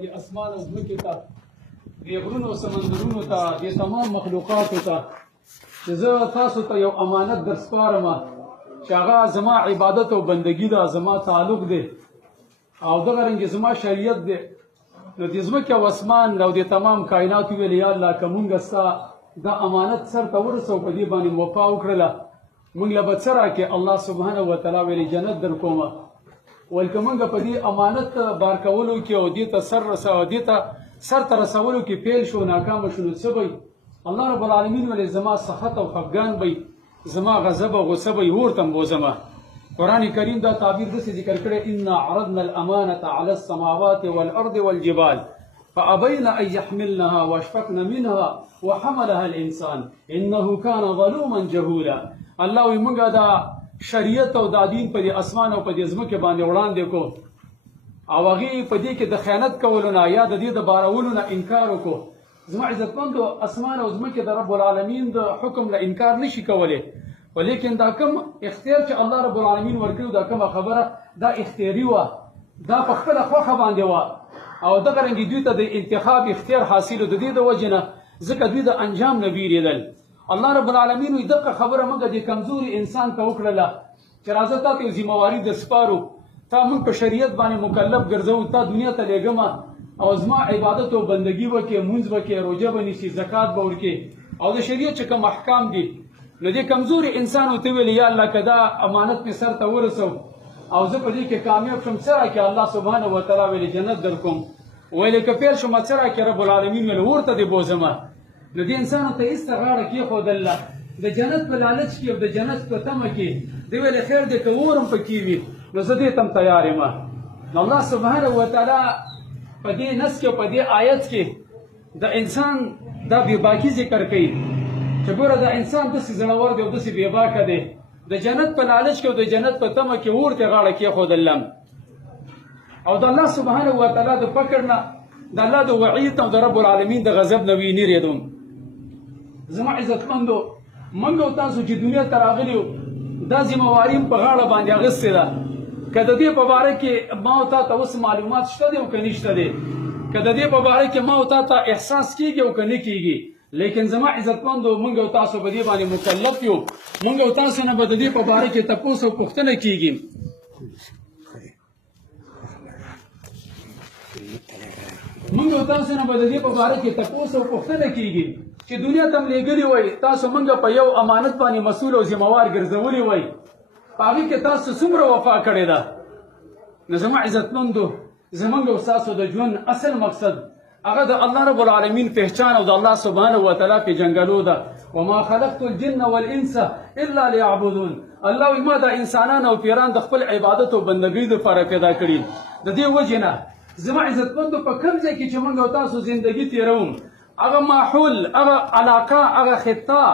د اسمان او ځمکې ته د غرونو سمندرونو ته د تمام مخلوقاتو ته چې زه تاسو ته یو امانت در سپارم چې هغه زما عبادت او بندګي ده، زما تعلق دی او دغه رنګې زما شریعت دی. نو د ځمکې او اسمان او د تمام کائنات ویل یا الله که مونږ ستا دا امانت سر ته ورسو په دې باندې وفا وکړله مونږ له به څه راکړې؟ الله سبحانه وتعالی ویلې جنت در کومه. ول که مونږ په دې امانت بار کولو کې او دې ته سر ته رسولو کې فیل شو، ناکامه شو، نو څه به الله رب العالمین ویلې زما سخط او خفګان به زما غضب او غصه به اور ته بوزمه. قرآن کریم دا تعبیر داسې ذکر کړی انا عرضنا الامانة على السماوات والارض والجبال فابين ان يحملنها واشفقن منها وحملها الانسان انه كان ظلوما جهولا. الله وی موږ دا شریعت او دا دین په دې اسمان او په دې ځمکه باندې وړاندې کو او هغې په دې کې د خیانت کولو نه یا د دې د بارولو نه انکار وکړو. زما عزتمندو اسمان او ځمکې د رب العالمین د حکم له انکار نشي کولی، ولیکن دا کم اختیار چې الله رب العالمین ورکړو دا کومه خبره دا اختیاري وه، دا په خپله خوښه باندې وه او دغه رنګې دوی ته د انتخاب اختیار حاصل د دې د وجې نه ځکه دوی د انجام نه بیرېدل. الله رب العالمین وایي دغه خبره موږ د کمزوري انسان ته وکړله چې راځه تا ته یو ذمهواري در سپارو، تا موږ په شریعت باندې مکلف ګرځوو، تا دنیا ته لېږمه او زما عبادت او بندګي وکړې، مونځ وکړې، روژه به نیسي، زکات به ورکړې او د شریعت چې کوم احکام دي. نو دې کمزوري انسان ورته ویل یا الله که دا امانت مې سر ته ورسو او زه په دې کې کامیاب شم څه راکړې؟ الله سبحانه وتعالی ویلې جنت در کوم. ویلې که فیل شم څه راکړې؟ رب العالمین ویل اور ته دې بوزمه. نو دې انسانو ته ایسته غاړه کېښودله د جنت په لالچ کې او د جنت په تمه کې دی ویلې خیر دی که اور هم پکې وي نو زه دې ته هم تیار یم. نو الله سبحانه وتعالی په دې نص کې په دې آیت کې د انسان دا بېباکي ذکر کوي چې ګوره د انسان داسې زړور دی او داسې بېباکه دی د جنت په لالچ کې او د جنت په تمه کې اور ته غاړه کېښودلم او د الله سبحانه وتعالی د فکر نه د الله د وعید او د رب العالمین د غضب نه وینېرېدم. زما عزتمندو موږ او تاسو چې دنیا ته راغلي یو دا ذمهواري په غاړه باندې اخیستې ده. که د دې په باره کې ما او تا ته اوس معلومات شته دی او که نشته دی، که د دې په باره کې ما او تا ته احساس کېږي او که نه کېږي، لیکن زما عزتمندو موږ او تاسو په دې باندې مکلف یو. موږ او تاسو نه به د دې په باره کې تپوس او پوښتنه کېږي. موږ او تاسو نه به د دې په باره کې تپوس او پوښتنه کېږي چې دنیا ته م لېږلي وای، تاسو موږ په یو امانت باندې مسؤل او ذمهوار ګرځولي وای، په هغې کې تاسو څومره وفا کړې ده. نو زما عزتمندو زموږ او ستاسو د ژوند اصل مقصد هغه د الله رب العالمین پہچان او د الله سبحانه وتعالی پېژنګلو ده. وما خلقت الجن والانس الا لیعبدون. الله وایي ما د انسانان او پیران د خپل عبادت او بندګۍ دپاره پیدا کړي. د دې وجې نه زما عزتمندو په کوم ځای کې چې موږ او تاسو زندګي تېروو هغه ماحول، هغه علاقه، هغه خطه،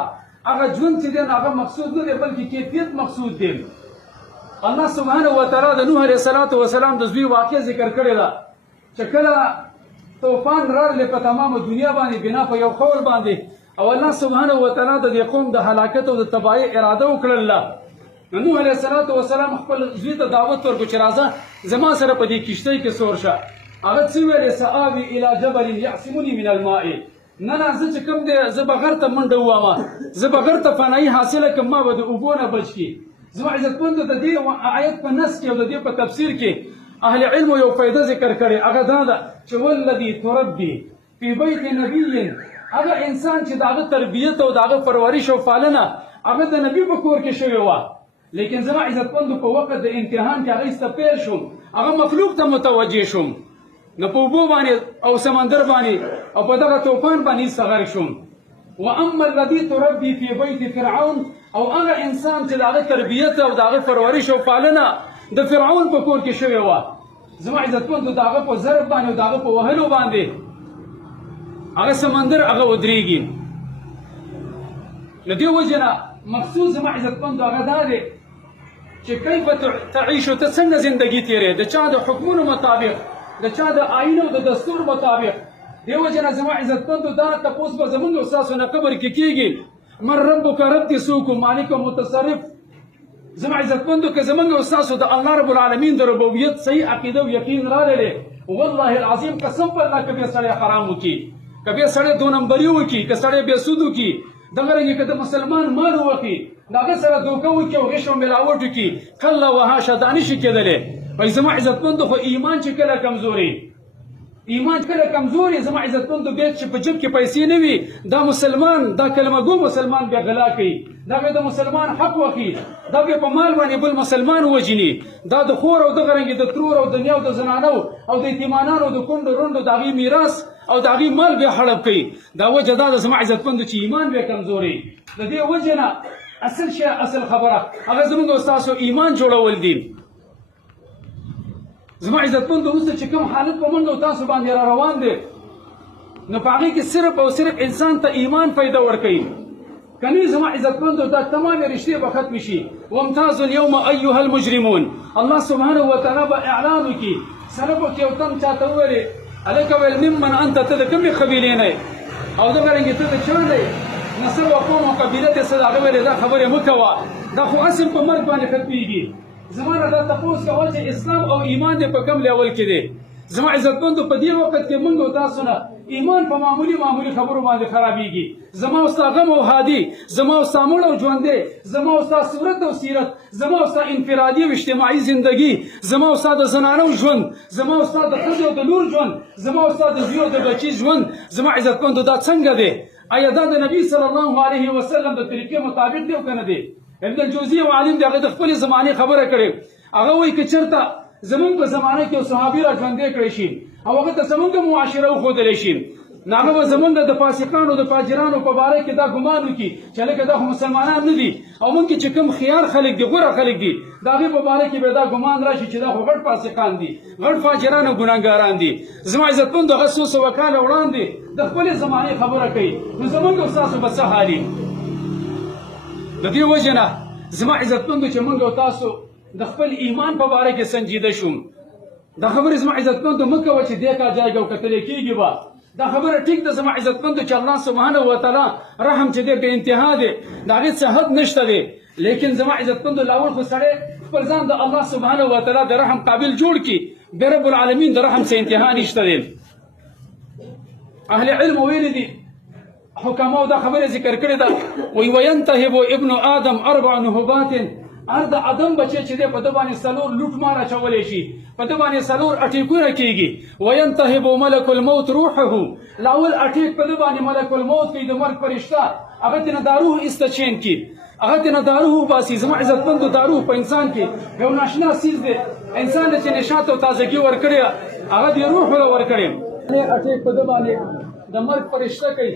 هغه ژوند چې دی هغه مقصود نه دی بلکې کیفیت مقصود دی. الله سبحانه وتعالی د نوح علیه السلام د زوی واقع ذکر کړې ده چې کله طوفان راغلی په تمامه دنیا باندې بنا په یو قول باندې او الله سبحانه وتعالی د دې قوم د هلاکت او د تباهۍ اراده وکړله. نو نوح علیه السلام خپل زوی ته دعوت ورکړو چې راځه زما سره په دې کښتۍ کې سور شه. هغه څه ویلې سآوي الی جبل یعصمني من الماء. نه نه زه چې کوم دی زه به غر ته منډه ووهمه، زه به غر ته پناهي حاصله کړم، ما به د اوبو نه بچ کړي. زما عزتمندو د دې آیت په نص کې او د دې په تفسیر کې اهل علمو یو فایده ذکر کړې، هغه دا ده چې والذي تربي فی بیت نبی، هغه انسان چې د هغه تربیت او د هغه پرورش او پالنه هغه د نبي په کور کې شوې وه، لیکن زما عزتمندو په وخت د امتحان کې هغه ایسته پیل شوم، هغه مخلوق ته متوجه شوم، نو په اوبو باندې او سمندر باندې او په دغه طوفان باندې ایسته غرق شوم. واما الذي تربي في بيت فرعون، او هغه انسان چې د هغه تربیت او د هغه پرورش او پالنه د فرعون په کور کې شوې وه، زما عزتمندو د هغه په ضرب باندې او د هغه په وهلو باندې هغه سمندر هغه ودرېږي. له دې وجې نه مقصود زما عزتمندو هغه دا دی چې کیف تعیشو، ته څنګه زندګي تېرې د چا د حکمونو مطابق، د چا د آیین او د دستور مطابق. دې وجې نه زما عزتمندو دا تپوس به زموږ او ستاسو نه قبر کې کېږي من ربک، رب دې څوک و، مالک او متصرف. زما عزتمندو که زموږ او ستاسو د الله رب العالمین د ربوبیت صحیح عقیده او یقین راغلی والله العظیم قسم په الله که بیا سړی حرام وکړي که بیا سړی دو نمبري وکړي که سړی بیا سود وکړي دغه رنګې که د مسلمان مال وکړي د هغه سره دوکه وکړي او غش او ملاوټ وکړي کله وهاشه دا نشي کېدلی وایي زما عزتمندو خو ایمان چې کله کمزوري ایمان کله کمزوري زما عزتمندو بیا چې په جب کې پیسې نه وي دا مسلمان دا کلمه ګو مسلمان بیا غلا کوي دا بیا د مسلمان حق وخي دا بیا په مال باندې بل مسلمان وجني دا د خور او دغه رنګې د ترور او د نیا او د زنانو او د یتیمانانو د کونډو رونډو د هغې میراث او د هغې مال بیا خړب کوي دا وجه دا ده زما عزتمندو چې ایمان بیا کمزوري د دې وجې نه اصل شی اصل خبره هغه زموږ او ستاسو ایمان جوړول دي زما عزتمندو وروسته چې کوم حالت په موږ او تاسو باندې را روان دی نو په هغې کې صرف او صرف انسان ته ایمان پیدا ورکوي کنی زما عزتمندو دا تمام رشتې به ختم شي وامتازوا اليوم ایها المجرمون الله سبحانه وتعالی به اعلان وکړي سره به یو تن چاته وویلې هلکه ویل ممن انت ته د کومې قبیلې نه او دغه رنګې ته د چا نه نسل و قوم او قبیله دې څه د هغه ویلې دا خبرې مه کوه دا خو اصل په مرګ باندې ختمېږي زما نه دا تپوس کول چې اسلام او ایمان دې په کوم لیول کې دی زما عزتمندو په دې وخت کې موږ او تاسو نه ایمان په معمولی خبرو باندې خرابېږي زما او ستا غم او هادي زما او ستا مړ او ژوندی زما او ستا صورت او سیرت زما او ستا انفرادي او اجتماعي زندگی زما او ستا د زنانو ژوند زما او ستا د ښځې او د لور ژوند زما او ستا د زوی او د بچي ژوند زما عزتمندو دا څنګه دی آیا دا د نبي صلی الله علیه وسلم د طریقې مطابق دی او که نه دی ابن الجوزي او عالم دی هغه د خپلې زمانې خبره کړې هغه وایي که چېرته زمونږ په زمانه کې یو صحابي را ژوندی کړی شي او هغه ته زمونږ معاشره وښودلی شي نو هغه به زمونږ د فاسقانو د فاجرانو په باره کې دا ګمان وکړي چې هلکه دا خو مسلمانان نه دي او موږ کې چې کوم خیار خلک دي غوره خلک دي د هغې په باره کې به دا ګمان راشي چې دا خو غټ فاسقان دي غټ فاجران او ګناهګاران دي زما عزتمندو هغه څو سوه کاله وړاندې د خپلې زمانې خبره کوي نو زمونږ او ستاسو به څه حال د دې وجې نه زما عزتمندو چې موږ او تاسو د خپل ایمان په باره کې سنجیده شوم دا خبرې زما عزتمندو مه کوه چې دې کا جایګه او کتلی کېږي به دا خبره ټیک ده زما عزتمندو چې الله سبحانه وتعالی رحم چې دی بې انتها دی د هغې څه حد نشته دی لیکن زما عزتمندو لاول خو سړی خپل ځان د الله سبحانه وتعالی د رحم قابل جوړ کړي بیا رب العالمین د رحم څه انتها نشته دی اهل علم ویلي دي حکماو دا خبره ذکر کړې ده وایي وینتهب ابن آدم 4 نهبات هر د ادم بچی چې دی په ده باندې 4 لوټ مار اچولی شي په ده باندې 4 اټیکونه کېږي وینتهب ملک الموت روحه لاول اټیک په ده باندې ملک الموت کوي د مرګ فرشته هغه تېنه دا روح ایسته چین کړي هغه تېنه دا روح وباسي زما عزتمندو دا روح په انسان کې یو ناشنا څیز دی انسان ته چې نشاط او تازګي ورکړې هغه دې روح له ورکړې اټیک په ده باندې د مرګ فرشته کوي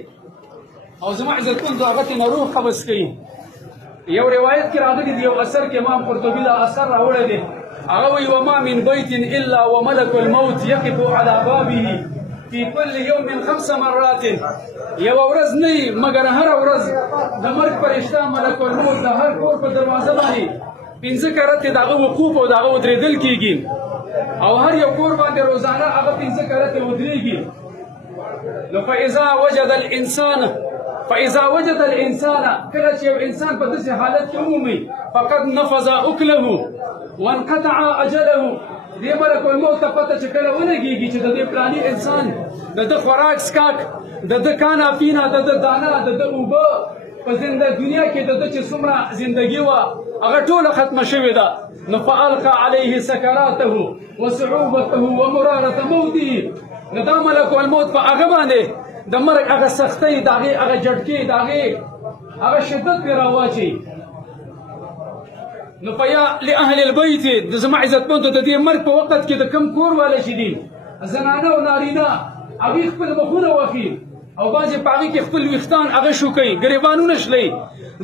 او زما عزتمندو هغه تېنه روح قبض کوي یو روایت کې راغلی دی یو اثر کې امام قرطبي دا اثر راوړی دی هغه وایي وما من بیت الا وملک الموت یقف على بابه في كل يوم 5 مرات یوه ورځ نه وي مګر هره ورځ د مرګ فرشته ملک الموت د هر کور په دروازه باندې 5 کرتې د هغه وقوف او د هغه ودرېدل کېږي او هر یو کور باندې روزانه هغه 5 کرتې ودرېږي نو فإذا وجد الإنسان کله چې یو انسان په داسې حالت کې ومومي فقد نفذ أكله وانقطع أجله دې ملک الموت ته پته چې کله ولګېږي چې د دې فلاني انسان د ده خوراک څښاک د ده کانا پینا د ده دانه د ده اوبه په دنیا کې د ده چې څومره زندګي وه هغه ټوله ختمه شوې ده نو فألقى عليه سکراته وصعوبته ومرارة موته نو دا ملک الموت په هغه باندې د مرګ هغه سختۍ د هغې هغه جټکې د هغې هغه شدت پرې راواچوي نو په یا لاهل البیت د زما عزتمندو د دې مرګ په وخت کې د کم کور والا چې دي زنانه او نارینه هغوی خپل مخونه وخي او بعضې په هغې کې خپل ویښتان هغه شوکوي ګریبانونه شلوي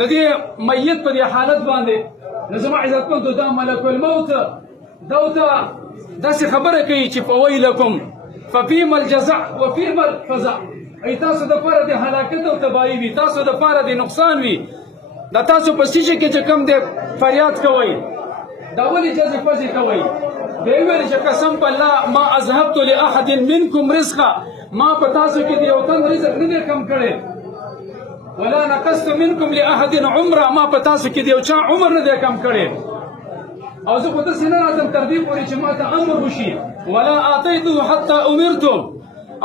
د دې میت په دې حالت باندې د زما عزتمندو دا ملک الموت دا ورته داسې خبره کوي چې فویلکم ففیما الجزع وفیما الفزع ای تاسو د پاره د هلاکت او تباهي وي تاسو د پاره د نقصان وي دا تاسو په سیجه کې چې کم دی فریاد کوئ دا ولې جزې پزې کوئ دی ویل چې قسم په الله ما اذهبت لاحد منکم رزقا ما په تاسو کې د یو تن رزق نه دی کم کړی ولا نقصت منکم لاحد عمره ما په تاسو کې د یو چا عمر نه دی کم کړی او زه خو داسې نه راځم تر دې پورې چې ما ته امر وشي ولا آتیته حتی امرتم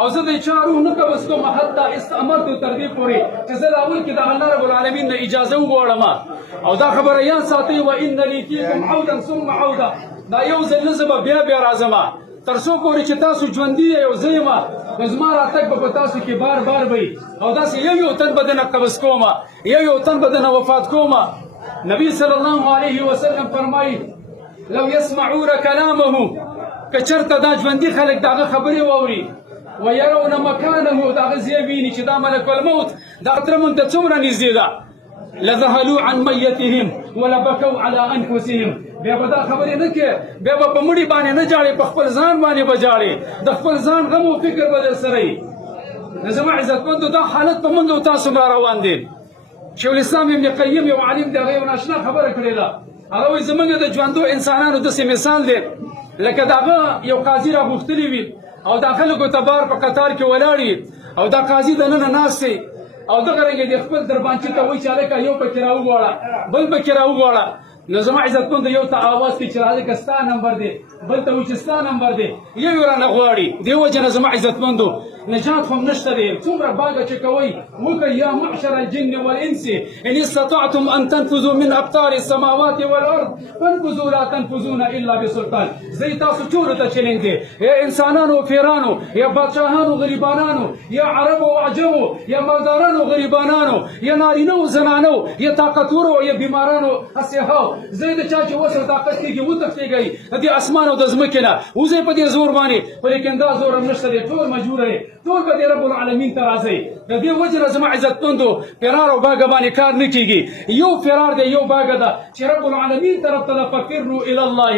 او زه د چا روح نه قبض کوم حتی استامرتو تر دې پورې چې زه د اول کې د الله رب العالمین نه اجازه وغواړم او دا خبره یاد ساتئ وان لی فیکم عودا ثم عودا دا یو ځل نه زه به بیا بیا راځم تر څو پورې چې تاسو ژوندي یې او زه یم نو زما راتګ به په تاسو کې بار بار وي او داسې یو تن به دنه قبض کوم یو تن به دنه وفات کوم نبی صلی الله علیه وسلم فرمایي لو يسمعون كلامه که چېرته دا ژوندي خلک د هغه خبرې واوري ويرون مكانه دا غزيبيني چې دا ملک الموت دا ترمن ته څومره نږدې ده لذهلوا عن ميتهم ولبكوا على انفسهم بیا به دا خبرې نه کې بیا به په مړي باندې نه جاړې په خپل ځان باندې به جاړې د خپل ځان غم او فکر به در سره وي زما عزتمندو دا حالت په موږ او تاسو را روان دی شیخ الاسلام ابن قیم یو عالم دی هغه یو ناشنا خبره کړې ده هغه وایي زموږ د ژوندو انسانانو داسې مثال دی لکه د هغه یو قاضي راغوښتلی وي او دا خلکو ته بار په قطار کې ولاړ او دا قاضي دننه ناست دی او دغه رنګه د خپل دربانچې ته وایي چې هلکه یو پکې راوغواړه بل پکې راوغواړه نو زما عزتمند یو ته آواز کوي چې هلکه ستا نمبر دی بل ته وایي چې ستا نمبر دی یو رانه غواړي دې وجه نه زما عزتمندو نجات خو هم نشته دی څومره باګه چې کوئ وکړئ یا معشر الجن والانس ان استطعتم ان تنفذوا من اقطار السماوات والارض فانفذوا لا تنفذون الا بسلطان زي تاسو ټولو ته چلنج دی یا انسانانو پیرانو یا بادشاهانو غریبانانو یا عربو او عجمو یا مالدارانو غریبانانو یا نارینه او زنانو یا طاقتورو یا بیمارانو اصحاو زه د چا چې وس او طاقت کېږي وتښتېږئ د دې اسمان او د ځمکې نه وځئ په دې زور باندې خو لیکن دا زور هم نشته دی ټول مجبوره دی ټول به دې رب العالمین ته راځئ د دې وجه نه زما عزتمندو فرار او باګه باندې کار نه کېږي یو فرار دی یو باګه ده چې رب العالمین طرف ته ففروا الى الله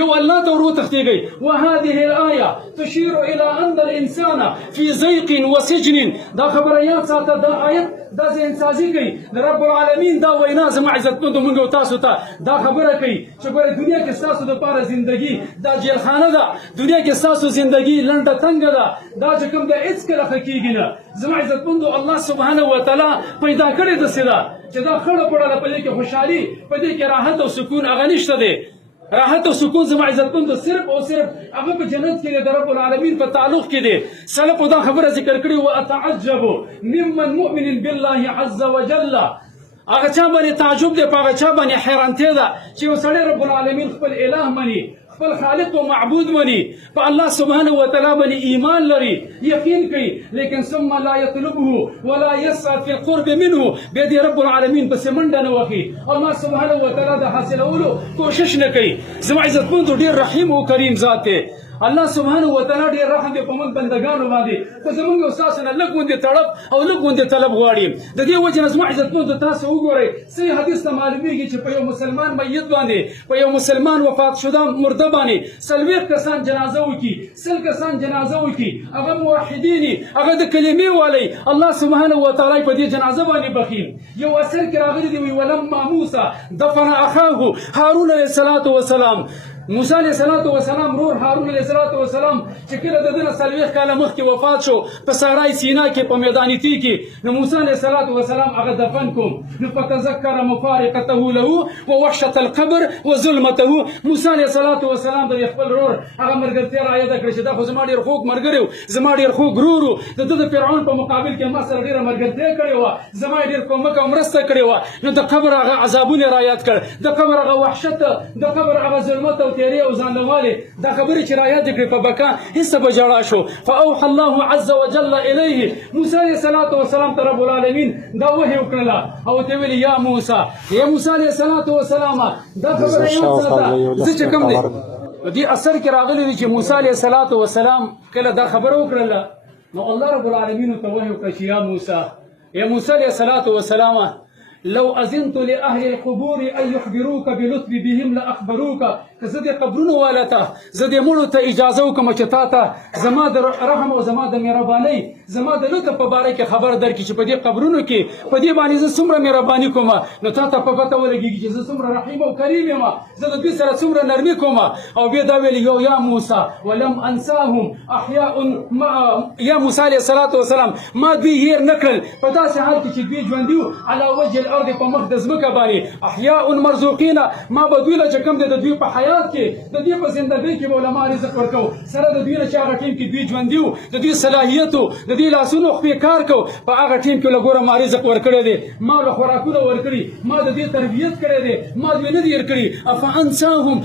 یو الله ته ور وتښتېږئ وهذه الايه تشير الى ان الانسان في ضيق وسجن دا خبره یاد ساته دا آیت دا ذهن سازي کوي د رب العالمین دا وینا زما عزتمندو موږ او تاسو ته دا خبره کوي چې ګوره دنیا کې ستاسو دپاره زندګي دا جیلخانه ده دنیا کې ستاسو زندګي لنډه تنګه ده دا چې کوم دی هېڅکله ښه کېږي نه زما عزتمندو الله سبحانه وتعالی پیدا کړې داسې ده چې دا خړه پړه په دې کې خوشحالي په دې کې راحت او سکون هغه نشته دی راحت او سکون زما عزتمندو صرف او صرف هغه په جنت کې د رب العالمین په تعلق کې دی سلف دا خبره ذکر کړې واتعجب ممن مؤمن بالله عز وجل هغه چا باندې تعجب دی په هغه چا باندې حیرانتیا ده چې یو سړی رب العالمین خپل اله مني خپل خالق او معبود مني په الله سبحانه وتعالی باندې ایمان لري یقین کوي لیکن ثم لا يطلبه ولا يسعى في القرب منه بیا دې رب العالمین پسې منډه نه وهي الله سبحانه وتعالی د حاصلولو کوشش نه کوي زما عزتمندو ډېر رحیم او کریم ذات دی الله سبحانه وتعالی ډېر رحم دی په موږ بندګانو باندې خو زموږ او ستاسو نه لږ غوندې تړپ او لږ غوندې طلب غواړي د دې وجې نه زما عزتمندو تاسو وګورئ صحیح حدیث ته معلومیږي چې په یو مسلمان میت باندې په یو مسلمان وفات شده مرده باندې څلوېښت کسان جنازه وکړي سل کسان جنازه وکړي هغه موحدین هغه د کلمې والی الله سبحانه وتعالی په دې جنازه باندې بخیل یو اثر کې راغلی دی وی ولما موسی دفن اخاه هارون علیه الصلاة والسلام موسی علیه السلام رور هارون علیه السلام چې کله د دنه څلوېښت کاله مخکې وفات شو په صحرای سینا کې په میدان تی کې نو موسی علیه السلام هغه دفن کوم نو فتذکر مفارقته له ووحشة القبر وظلمته موسی علیه السلام د خپل رور هغه ملګرتیا را یاده کړه چې دا خو زما ډېر خوږ ملګری و زما ډېر خوږ ورور و د ده د فرعون په مقابل کې ما سره ډېره ملګرتیا کړې وه زما یې ډېر کومک او مرسته کړې وه نو د قبر هغه عذابونه را یاد کړ د قبر هغه وحشت د قبر هغه ظلمت او تیری او ځانلوالې دا خبرې چې را یاد کړې په بکا هېڅ به ژړا شو فاوحى الله عز وجل الیه موسی علیه السلام ته رب العالمین دا وحی وکړله او ورته ویلې یا موسی علیه السلام دا خبره یاد ساته زه چې کوم دی دې اثر کې راغلی دی چې موسی علیه السلام کله دا خبره وکړله نو الله رب العالمین ته وحی وکړه چې یا موسی علیه السلام لو أذنت لأهل القبور أن يخبروك بلطف بهم لأخبروك که زه د قبرونو والا ته زه د مړو ته اجازه وکړم چې تا ته زما د رحم او زما د مهربانۍ زما د لطف په باره کې خبر درکړي چې په دې قبرونو کې په دې باندې زه څومره مهرباني کوم نو تا ته په پته ولګېږي چې زه څومره رحیم او کریم یم زه د دوی سره څومره نرمي کوم او بیا دا ویل یو یا موسی ولم انساهم احیاء یا موسی علیه السلام ما دوی هیر نه کړل په داسې حال کې چې دوی ژوندي وو علی وجه الارض په مخ د ځمکه باندې احیاء مرزوقین ما به دوی له چې کوم دی د دوی په حیات کې د دوی په زندګۍ کې به علما رزق ورکو سره د دوی نه چې هغه ټیم کې دوی ژوندي وو د دوی صلاحیت و د دوی لاسونو خپې کار کو په هغه ټیم کې له ګوره ما رزق ورکړی دی ما له خوراکونه ورکړي ما د دوی تربیت کړی دی ما دوی نه دي هېر کړي افانساهم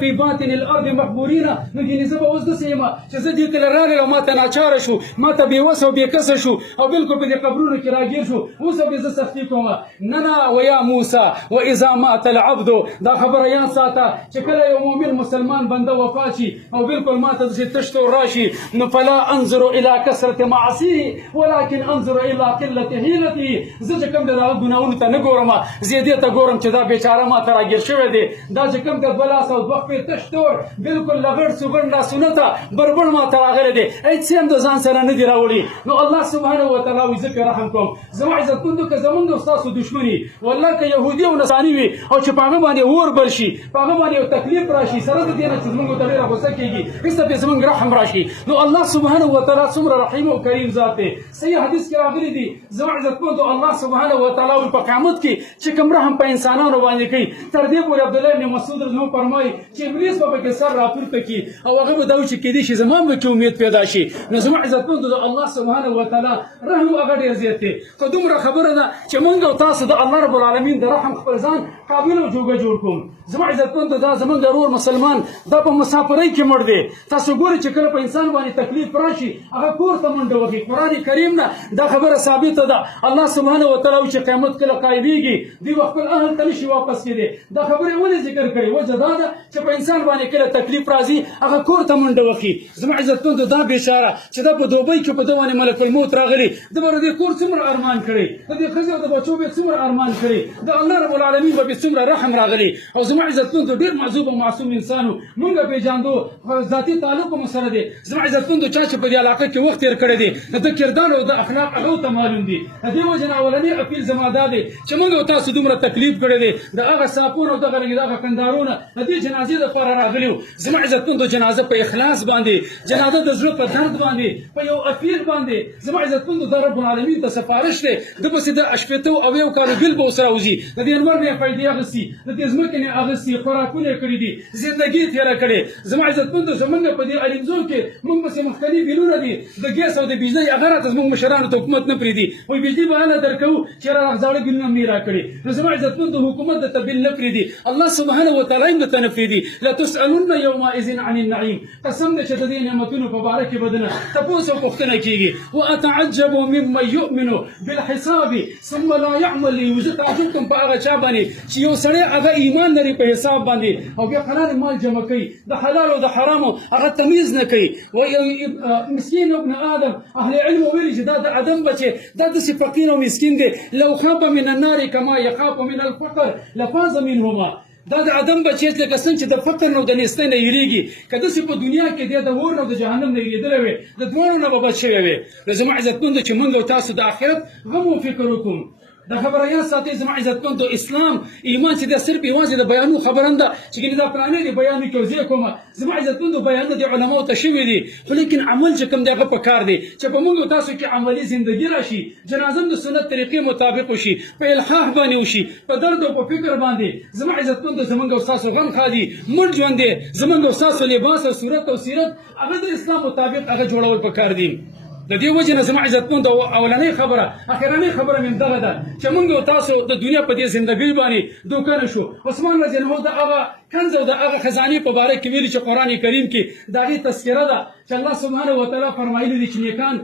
فی باطن الارض مقبورین نو ګینې زه به اوس داسې یم چې زه دې ته راغلی او ما ته ناچاره شو ما ته بېوسه او بېکسه شو او بلکل په دې قبرونو کې راګیر شو اوس به زه سختي کوم نه نه ویا موسی واذا مات العبد دا خبره یاد ساته چې کله یو مؤمن مسلمان بنده وفات شي او بلکل ما ته داسې تش تور راشي نو فلا انظر الى کثرة معاصیه ولكن انظر الى قلة حیلته زه چې کوم د هغه ګناهونو ته نه ګورم زه دې ته ګورم چې دا بیچاره ما ته راګیر شوی دی دا چې کوم د 2 لاس او 2 خپې تش تور بلکل لغړ سوګړ لاسونه ته بربړ ما ته راغلی دی هېڅ هم د ځان سره نه دي راوړي نو الله سبحانه وتعالی وایي زه پرې رحم کوم زما عزتمندو که زمونږ او ستاسو دښمني والله که یهودي او نصراني وي او چې په هغه باندې اور بل شي په هغه باندې یو تکلیف راشي سره د دې نه چې زمونږ ته ډېره غوسه کېږي هېڅ ته پرې زمونږ رحم راشي نو الله سبحانه وتعالی څومره رحیم او کریم ذات دی صحیح حدیث کې راغلی دي زما عزتمندو الله سبحانه وتعالی په قیامت کې چې کوم رحم په انسانانو باندې کوي تر دې پورې عبدالله بن مسعود رضی الله عنه فرمایي چې ابلیس به پکې سر راپورته کړي او هغه به دا وایي چې کیدای شي زما به کې امید پیدا شي نو زما عزتمندو د الله سبحانه وتعالی رحم هغه ډېر زیات دی که دومره خبره ده چې موږ او تاسو د الله رب العالمین د رحم خپل ځان قابل او جوګه جوړ کوم زما عزتمندو دا زمونږ د ورور مسلمان دا په مسافرۍ کې مړ دی تاسو ګورئ چې کله په انسان باندې تکلیف راشي هغه کور ته منډه وکړي قرآن کریم نه دا خبره ثابته ده الله سبحانه وتعالی وایي چې قیامت کله قایمېږي دوی به خپل اهل ته نشي واپس کېدی دا خبرې ولې ذکر کړې وجه دا ده چې په انسان باندې کله تکلیف راځي هغه کور ته منډه وکړي زما عزتمندو دا بېچاره چې دا په دوبۍ کې په ده باندې ملک الموت راغلی ده به د دې کور څومره ارمان کړی د دې ښځې او د بچو به څومره ارمان کړی د الله رب العالمین به څومره رحم راغلی او زما عزتمندو ډېر معذوب او معصوم انسان و مونږ پېژاندو ذاتي تعلق مو سره دی زما عزتمندو چا چې په دې علاقه کې وخت تېر کړی دی د کردار او د اخلاق هغه ته معلوم دي د دې وجه نه اولنی اپیل زما دا دی چې مونږ او تاسو دومره تکلیف کړی دی د هغه صاحبونو او دغه کندارونه د دې جنازې دپاره راغلي وو زما عزتمندو جنازه په اخلاص باندې جنازه د زړه په درد باندې په یو اپیل باندې زما عزتمندو د رب العالمین ته سفارش دی د پسې د شپېته او یو کالو بل به ورسره وځي د دې انور نه یې پیدې اخیستي د دې ځمکې نه اخیستي خوراکونه یې کړي دي زندګي تېره کړې زما عزتمندو زمونږ په دې الیمزو کې مونږ پسې مختلف بیلونه دي د ګیس او د بجلۍ هغه راته زمونږ مشرانو ته حکومت نه پرېږدي وایي بجلي به هله درکوو چې راغ زاړه بیلونه هم نه راکړي نو زما عزتمندو حکومت درته بیل نه پرېږدي الله سبحانه وتعالی هم درته نه پرېږدي لتسألن یومئذ عن النعیم قسم دی چې د دې نعمتونو په باره کې به دنه تپوس او پوښتنه کېږي واتعجب ممن یؤمن بالحساب ثم لا يعمل زه تعجب کوم په هغه چا باندې چې یو سړی هغه ایمان لري په حساب باندې او بیا حلال مال جمع کوي د حلال او د حرامو هغه تمیز نه کوي مسکین ابن آدم اهل علم ویلي چې دا د ادم بچی دا داسې فقیر او مسکین دی لو خاف من النار کما یخاف من الفقر لفاز منهما دا د ادم بچی لکه څنګه چې د فقر نه او د نیستۍ نه یېرېږي که داسې په دنیا کې دی د اور نه او د جهنم نه یېرېدلی وي د دواړو نه به بچ شوی وي نو زما عزتمندو چې موږ او تاسو د آخرت غم و فکر وکړو دا خبره یاد ساتئ زما عزتمندو اسلام ایمان چې دا صرف یوازې د بیانو خبره نه ده چې ګینې دا پلانې دي بیان مې کوي زه یې کومه زما عزتمندو بیانونه د علماو ته شوي دي خو لیکن عمل چې کوم دی هغه پکار دی چې په موږ او تاسو کې عملي زندګي راشي جنازه هم د سنت طریقې مطابق وشي په الحاح باندې وشي په درد او په فکر باندې زما عزتمندو زمونږ او ستاسو غم ښادي مړ ژوند دی زمونږ او ستاسو لباس او صورت او سیرت هغه د اسلام مطابق هغه جوړول پکار دي د دې وجه نه زما عزتمندو اولنۍ خبره اخرنۍ خبره مې دغه ده چې موږ او تاسو د دنیا په دې زندګۍ باندې دوکه نه شو عثمان رضی الله عنه د هغه کنز او د هغه خزانې په باره کې ویلي چې قرآن کریم کې د هغې تذکره ده چې الله سبحانه وتعالی فرمایلي دي چې نیکان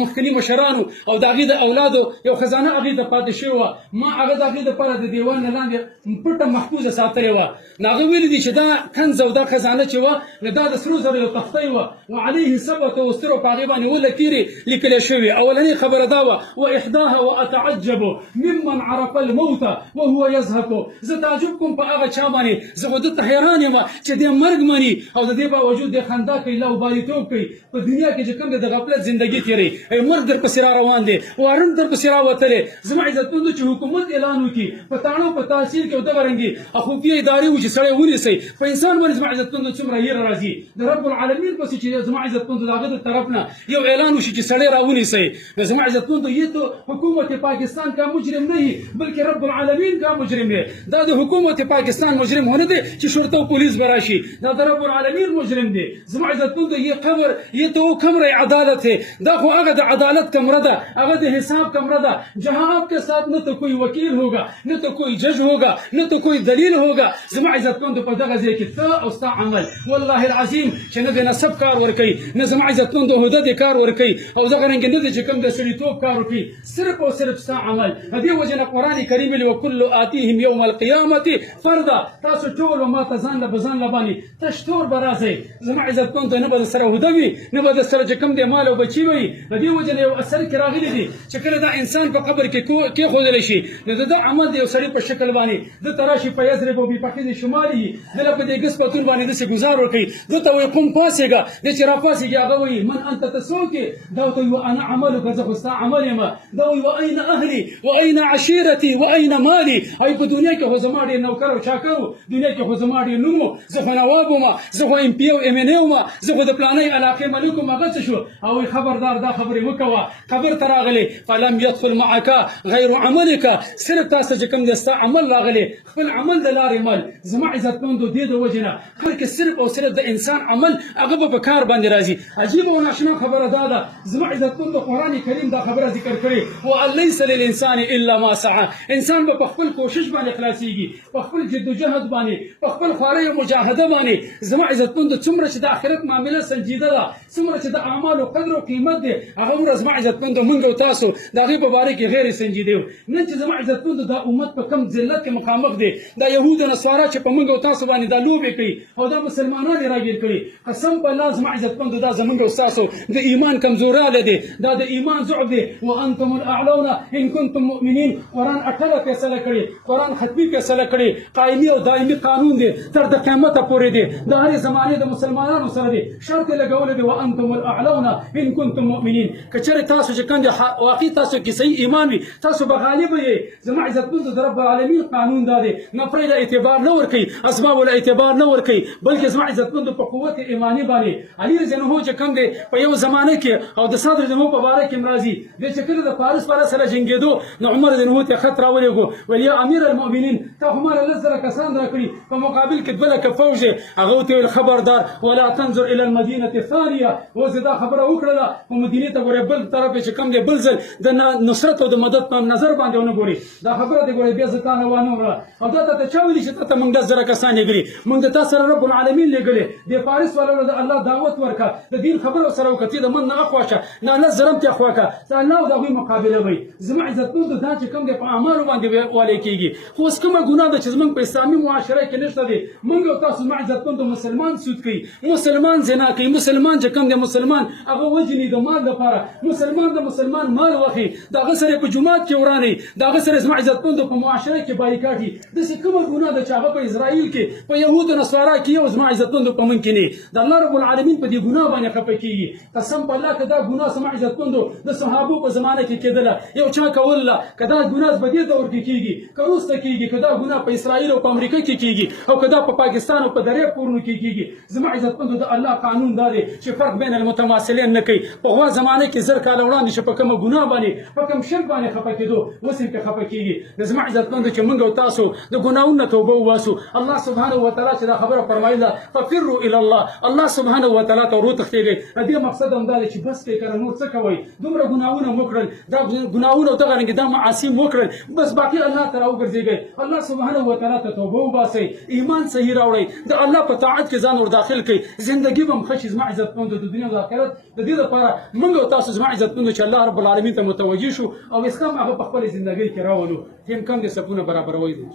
مخکني مشرانو او د هغې د اولادو یو خزانه هغې ته پاتې شوې وه ما هغه د هغې دپاره د دیوال نه لاندې پټه محفوظه ساتلې وه نو هغه ویلي دي چې دا کنز او دا خزانه چې وه نو دا د سرو زرو یو تختۍ وه وعليه سبعة اسطر په هغې باندې اوله تیرې لیکلې شوې اولنۍ خبره دا وه واحداها واتعجب ممن عرف الموت وهو يزهق زه تعجب کوم په هغه چا باندې زه خو ده زه ته حیران یم چې دې مرګ مني او د دې باوجود دې خندا کوي لاوبالیتوب کوي په دنیا کې چې کوم د غفلت زندګي تېروي مرګ درپسې را روان دی وارن درپسې راوتلی زما عزتمندو چې حکومت اعلان وکړي په تاڼو په تحصیل کې او دغه رنګې خفیه ادارې و چې سړی ونیسئ په انسان باندې زما عزتمندو څومره یېره راځي د رب العالمین پسې چې زما عزتمندو د هغه د طرف نه یو اعلان وشي چې سړی راونیسئ نو زما عزتمندو یہ تو حکومت پاکستان کا مجرم نہیں بلکہ رب العالمین کا مجرم ہے دا د حکومت پاکستان مجرم ہونے دے چې شرطه او پولیس براشي دا د رب العالمین مجرم دی زما عزتمندو یہ خبر یہ تو کمرہ عدالت ہے دا خو هغه د عدالت کمره ده هغه د حساب کمره ده جہاں آپ کے ساتھ نہ تو کوئی وکیل ہوگا نہ تو کوئی جج ہوگا نہ تو کوئی دلیل ہوگا زما عزتمندو په دغه ځای کې ته او ستا عمل والله العظیم چې نه د نسب کار ورکوي نه زما عزتمندو هده د کار ورکوي او دغه رنګ نه دی چې کوم د سړیتوب کار وکړي صرف او صرف ستا عمل دې وجه نه قرآن کریم ویلي وکل آتیهم یوم القیامة فردا تاسو ټول ما ته ځان له بځان له باندې تش تور به راځئ زما عزتمندو نه به در سره هده وي نه به در سره چې کوم دی مال او بچي وي د دې وجه نه یو اثر کې راغلی دی چې کله دا انسان په قبر کې کېښودلی شي نو د ده عمل د یو سړي په شکل باندې ده ته راشي په یضرب بفخذ شمالي ده له په دې ګس پتون باندې داسې ګزار ورکوي ده ته وایي قم پاڅېږه دی چې راپاڅېږي هغه وایي من انت ته څوک یې دا ورته وایي انا عملک زه خو ستا عمل یم دا وایي واین اهلي واین عشیرتي واین مالي او په دنیا کې خو زما ډېر نوکر او چاکر و دنیا کې خو زما ډېر نوم و زه خو نواب وم زه خو ایم پي او ایم ان اے وم زه خو د پلانۍ علاقې ملک وم هغه څه شو او وایي خبردار دا خبرې وکوه قبر ته راغلی فلم يدخل معك غیر عملك صرف تاسو چې کوم د ستا عمل راغلی خپل عمل د لارې مل زما عزتمندو دې د وجې نه هر کې صرف او صرف د انسان عمل هغه به په کار باندې راځي عجیبه او ناشنا خبره دا ده زما عزتمندو قرآن کریم دا خبره ذکر کړې وان لیس للانسان الا ما سعى انسان به په خپل کوشش باندې خلاصېږي په خپل جد و جهد باندې په خپل خوارۍ او مجاهده باندې زما عزتمندو څومره چې د آخرت معامله سنجیده ده څومره چې د اعمالو قدر او قیمت دی هغه عمره زما عزتمندو موږ او تاسو د هغې په باره کې غیر سنجیده یو نن چې زما عزتمندو دا امت په کم ذلت کې مخامخ دی دا یهود او نصارا چې په موږ او تاسو باندې دا لوبې کوي او دا مسلمانان یې راګیر کړي قسم په الله زما عزتمندو دا زموږ او ستاسو د ایمان کمزورالی دی دا د ایمان ضعف دی وانتم الاعلون ان کنتم مؤمنین قرآن اټله فیصله کړې قرآن ختمي فیصله کړې قایمي او دایمي قانون دی تر د قیامته پورې دی د هرې زمانې د مسلمانانو سره دی شرط یې لګولی دی وانتم الاعلون ان کنتم مؤمنین که چېرې تاسو چې کوم دی واقعي تاسو کې صحیح ایمان وي تاسو به غالبه یې زما عزتمندو د رب العالمین قانون دا دی نفرۍ له اعتبار نه ورکوي اسبابو له اعتبار نه ورکوي بلکې زما عزتمندو په قوت ایماني باندې علي رضی الله عنه چې کوم دی په یو زمانه کې او د صدر رضی الله عنه په باره کې هم راځي دی چې کله د فارس والا سره جنګېدو نو عمر رضی الله عنه ته خط راولېږو ویل یا امیر المؤمنین تا خو ما له 10 زره کسان راکړي په مقابل کې 2 لکه فوج دی هغه ورته ویل خبردار ولا تنظر الى المدینه الثانیه اوس دا خبره وکړله په مدینې ته ګورې بل طرف چې کوم دی بل ځل د نصرت او د مدد په نظر باندې ونه ګوري دا خبره دی ګورې بیا زه تا نه وانه وړه او دا ته چا ویلي چې ته موږ 10 زره کسان لېږلي موږ د تا سره رب العالمین لېږلې د فارس والو د الله دعوت ورکړه د دین خبره سره وکړه چې د من نه اخوا شه نه نه ظلم ته اخوا کړه ته الله او د هغوی مقابله وي زما عزتمندو دا چې کوم دی په اعمالو باندې والی کېږي خو اوس کومه ګناه ده چې زموږ په اسلامي معاشره کې نشته دی موږ او تاسو زما عزتمندو مسلمان سود کوي مسلمان زنا کوي مسلمان چې کوم دی مسلمان هغه وجني د مال لپاره مسلمان د مسلمان مال واخلي د هغه سره په جومات کې ورانوي د هغه سره زما عزتمندو په معاشره کې بایکاټي داسې کومه ګناه ده چې هغه په اسرائیل کې په یهودو نصارا کې یو زما عزتمندو په موږ کې نه د الله رب العالمین په دې ګناه باندې خفه کېږي قسم په الله که دا ګناه زما عزتمندو د صحابو په زمانه کې کېدله یو چا کوله که دا ګناه په دې دور کې کېږي که وروسته کېږي که دا ګناه په اسرائیل او په امریکا کې کېږي او که دا په پاکستان او په دریاب کورونو کې کېږي زما عزتمندو د الله قانون دا دی چې فرق بین المتماثلین نه کوي پخوا زمانه کې 1000 کاله وړاندې چې په کومه ګناه باندې په کوم شرک باندې خفه کېدو اوس هم پرې خفه کېږي د زما عزتمندو چې موږ او تاسو د ګناهونو نه توبه وباسو الله سبحانه وتعالی چې دا خبره فرمایله ففروا الى الله الله سبحانه وتعالی ته ورو تښتېږئ د دې مقصد هم دا دی چې بس کې کنه نور څه کوئ دومره ګناهونه مو وکړل دا ګناهونه او دغه رنګې دا معاصي مو وکړل بس باقي الله ته راوګرځېږئ الله سبحانه وتعالی ته توبه وباسئ ایمان صحیح راوړئ د الله په طاعت کې ځان ور داخل کړئ زندګي به هم ښه شي زما عزتمندو د دنیا او د آخرت د دې لپاره موږ او تاسو زما عزتمندو چې الله رب العالمین ته متوجه شو او اسلام هغه په خپلې زندګۍ کې راولو هم کم دې سپونه برابروي دي